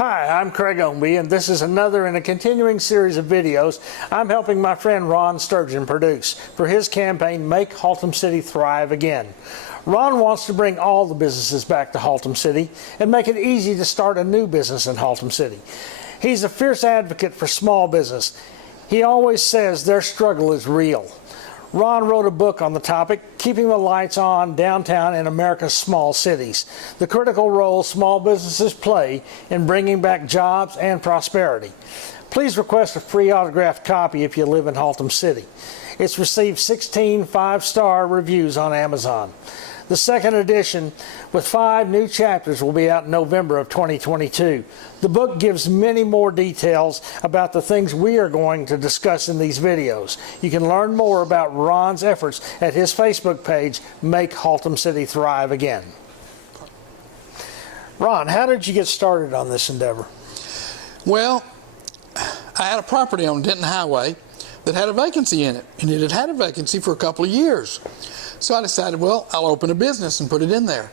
Hi, I'm Craig Ownby, and this is another in a continuing series of videos I'm helping my friend Ron Sturgeon produce for his campaign, Make Haltom City Thrive Again. Ron wants to bring all the businesses back to Haltom City and make it easy to start a new business in Haltom City. He's a fierce advocate for small business. He always says their struggle is real. Ron wrote a book on the topic, Keeping the Lights On Downtown in America's Small Cities, the critical role small businesses play in bringing back jobs and prosperity. Please request a free autographed copy if you live in Haltom City. It's received 16 five-star reviews on Amazon. The second edition, with 5 new chapters, will be out in November of 2022. The book gives many more details about the things we are going to discuss in these videos. You can learn more about Ron's efforts at his Facebook page, Make Haltom City Thrive Again. Ron, how did you get started on this endeavor? Well, I had a property on Denton Highway that had a vacancy in it, and it had had a vacancy for a couple of years. So I decided, well, I'll open a business and put it in there.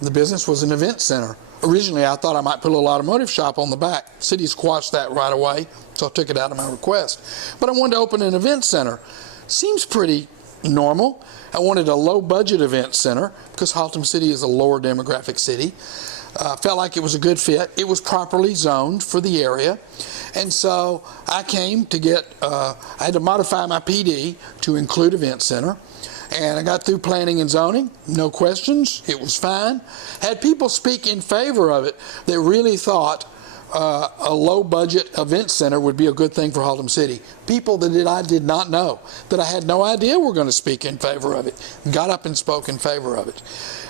The business was an event center. Originally, I thought I might put a little automotive shop on the back. City squashed that right away, so I took it out of my request. But I wanted to open an event center. Seems pretty normal. I wanted a low-budget event center because Haltom City is a lower demographic city. Felt like it was a good fit. It was properly zoned for the area. And so I came to get, I had to modify my PD to include event center. And I got through planning and zoning, no questions, it was fine. Had people speak in favor of it that really thought a low-budget event center would be a good thing for Haltom City. People that I did not know, that I had no idea were going to speak in favor of it, got up and spoke in favor of it.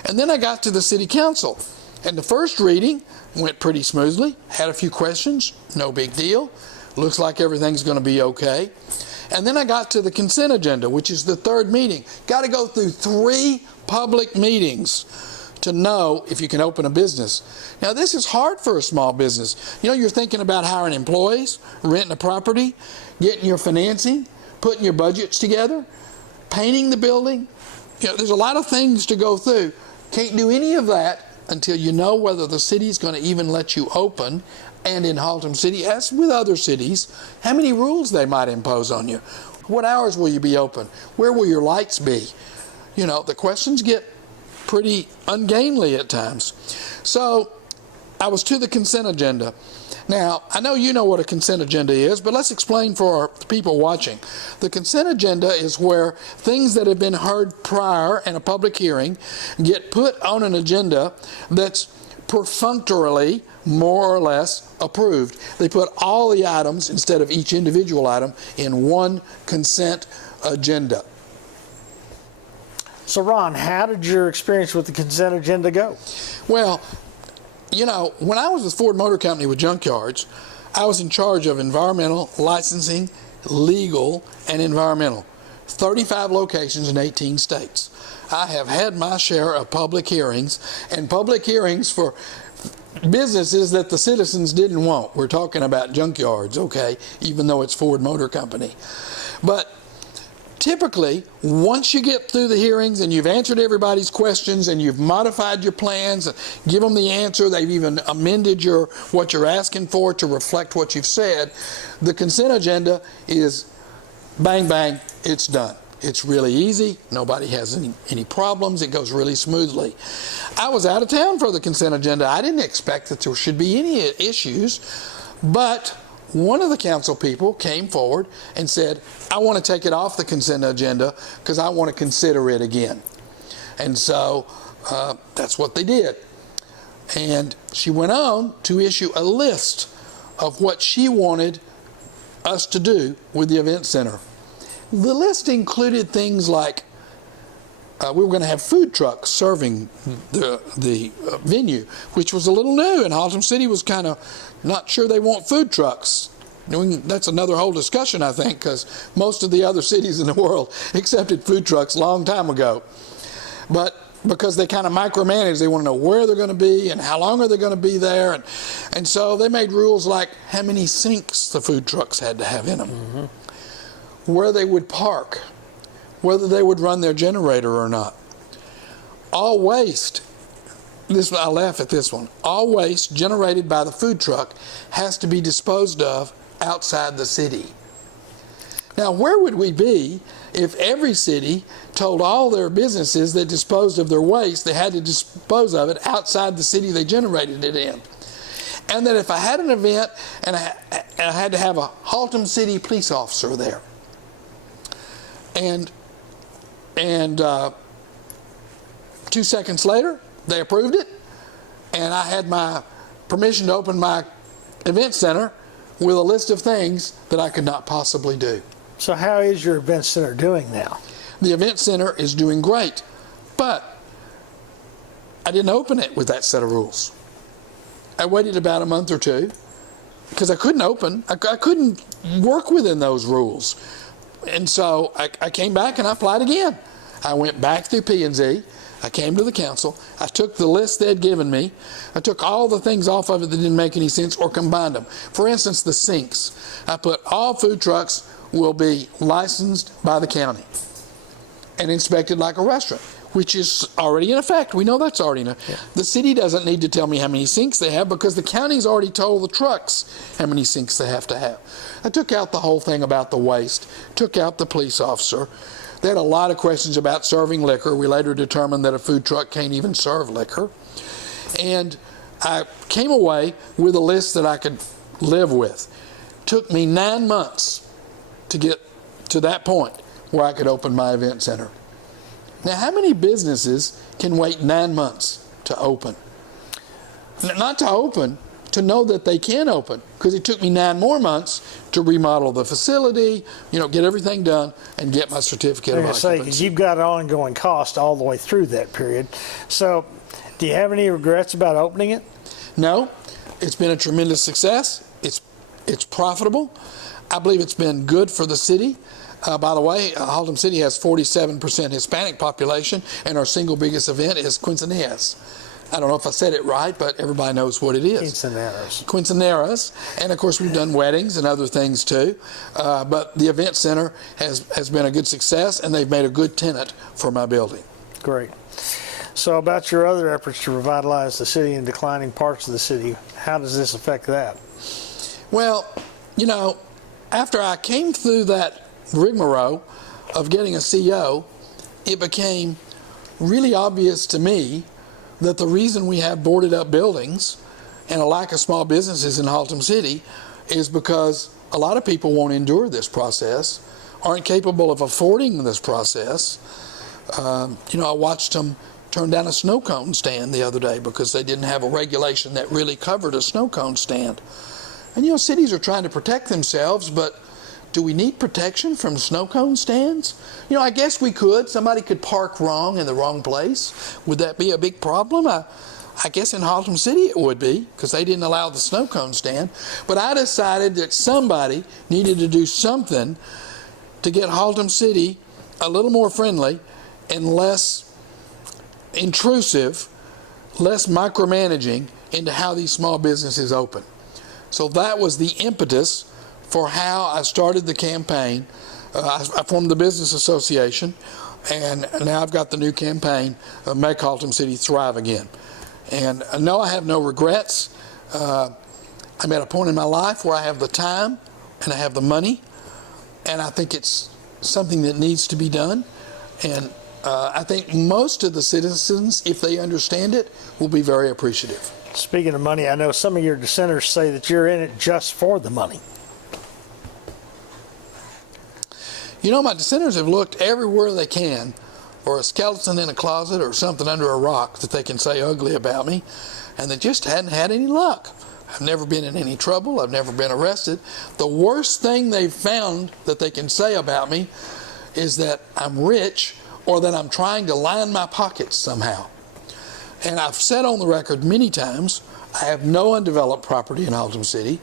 And then I got to the city council, and the first reading went pretty smoothly, had a few questions, no big deal, looks like everything's going to be okay. And then I got to the consent agenda, which is the third meeting. Got to go through 3 public meetings to know if you can open a business. Now, this is hard for a small business. You know, you're thinking about hiring employees, renting a property, getting your financing, putting your budgets together, painting the building. You know, there's a lot of things to go through. Can't do any of that until you know whether the city's going to even let you open. And in Haltom City, as with other cities, how many rules they might impose on you. What hours will you be open? Where will your lights be? You know, the questions get pretty ungainly at times. So I was to the consent agenda. Now, I know you know what a consent agenda is, but let's explain for our people watching. The consent agenda is where things that have been heard prior in a public hearing get put on an agenda that's perfunctorily, more or less, approved. They put all the items, instead of each individual item, in one consent agenda. So Ron, how did your experience with the consent agenda go? Well, you know, when I was with Ford Motor Company with junkyards, I was in charge of environmental, licensing, legal, and environmental. 35 locations in 18 states. I have had my share of public hearings, and public hearings for businesses that the citizens didn't want. We're talking about junkyards, okay, even though it's Ford Motor Company. But typically, once you get through the hearings and you've answered everybody's questions and you've modified your plans, give them the answer, they've even amended what you're asking for to reflect what you've said, the consent agenda is bang, bang, it's done. It's really easy. Nobody has any problems. It goes really smoothly. I was out of town for the consent agenda. I didn't expect that there should be any issues, but one of the council people came forward and said, I want to take it off the consent agenda because I want to consider it again. And so that's what they did. And she went on to issue a list of what she wanted us to do with the event center. The list included things like we were going to have food trucks serving the venue, which was a little new, and Haltom City was kind of not sure they want food trucks. That's another whole discussion, I think, because most of the other cities in the world accepted food trucks a long time ago. But because they kind of micromanage, they want to know where they're going to be and how long are they going to be there. And so they made rules like how many sinks the food trucks had to have in them, where they would park, whether they would run their generator or not. All waste I laugh at this one. All waste generated by the food truck has to be disposed of outside the city. Now, where would we be if every city told all their businesses that disposed of their waste they had to dispose of it outside the city they generated it in? And that if I had an event and I had to have a Haltom City police officer there, and 2 seconds later, they approved it, and I had my permission to open my event center with a list of things that I could not possibly do. So how is your event center doing now? The event center is doing great, but I didn't open it with that set of rules. I waited about a month or two because I couldn't open. I couldn't work within those rules. And so I came back and I applied again. I went back through P&Z. I came to the council. I took the list they'd given me. I took all the things off of it that didn't make any sense or combined them. For instance, the sinks. I put all food trucks will be licensed by the county and inspected like a restaurant, which is already in effect. We know that's already in effect. Yeah. The city doesn't need to tell me how many sinks they have because the county's already told the trucks how many sinks they have to have. I took out the whole thing about the waste, took out the police officer. They had a lot of questions about serving liquor. We later determined that a food truck can't even serve liquor. And I came away with a list that I could live with. Took me 9 months to get to that point where I could open my event center. Now, how many businesses can wait 9 months to open? Not to open, to know that they can open, because it took me 9 more months to remodel the facility, get everything done and get my certificate of occupancy. Because you've got an ongoing cost all the way through that period. So, do you have any regrets about opening it? No, it's been a tremendous success. It's profitable. I believe it's been good for the city. By the way, Haltom City has 47% Hispanic population, and our single biggest event is Quinceañeras. I don't know if I said it right, but everybody knows what it is. Quinceañeras. And, of course, we've done weddings and other things, too. But the event center has been a good success, and they've made a good tenant for my building. Great. So about your other efforts to revitalize the city and declining parts of the city, how does this affect that? Well, after I came through that rigmarole of getting a CO, it became really obvious to me that the reason we have boarded up buildings and a lack of small businesses in Haltom City is because a lot of people won't endure this process, aren't capable of affording this process. I watched them turn down a snow cone stand the other day because they didn't have a regulation that really covered a snow cone stand. And cities are trying to protect themselves, but do we need protection from snow cone stands? I guess we could. Somebody could park wrong in the wrong place. Would that be a big problem? I guess in Haltom City it would be, because they didn't allow the snow cone stand. But I decided that somebody needed to do something to get Haltom City a little more friendly and less intrusive, less micromanaging into how these small businesses open. So that was the impetus for how I started the campaign. I formed the Business Association, and now I've got the new campaign, Make Haltom City Thrive Again. And no, I have no regrets. I'm at a point in my life where I have the time and I have the money, and I think it's something that needs to be done. And I think most of the citizens, if they understand it, will be very appreciative. Speaking of money, I know some of your dissenters say that you're in it just for the money. My dissenters have looked everywhere they can for a skeleton in a closet or something under a rock that they can say ugly about me, and they just hadn't had any luck. I've never been in any trouble. I've never been arrested. The worst thing they've found that they can say about me is that I'm rich or that I'm trying to line my pockets somehow. And I've said on the record many times, I have no undeveloped property in Haltom City.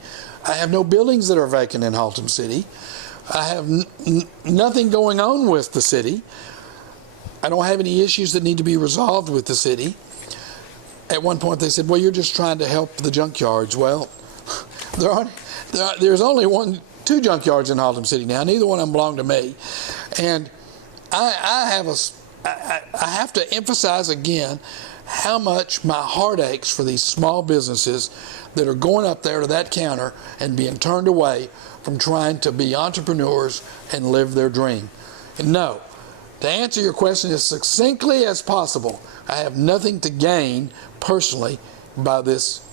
I have no buildings that are vacant in Haltom City. I have nothing going on with the city. I don't have any issues that need to be resolved with the city. At one point they said, well, you're just trying to help the junkyards. Well, there's only two junkyards in Haltom City now. Neither one of them belong to me. And I have to emphasize again how much my heart aches for these small businesses that are going up there to that counter and being turned away from trying to be entrepreneurs and live their dream. And no, to answer your question as succinctly as possible, I have nothing to gain personally by this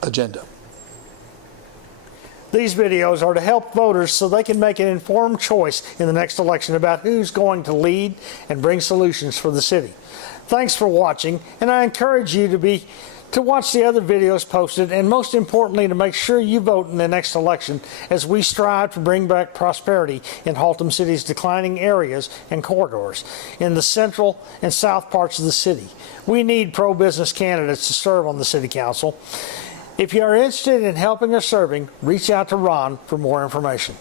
agenda. These videos are to help voters so they can make an informed choice in the next election about who's going to lead and bring solutions for the city. Thanks for watching, and I encourage you to watch the other videos posted, and most importantly, to make sure you vote in the next election as we strive to bring back prosperity in Haltom City's declining areas and corridors in the central and south parts of the city. We need pro-business candidates to serve on the City Council. If you are interested in helping or serving, reach out to Ron for more information.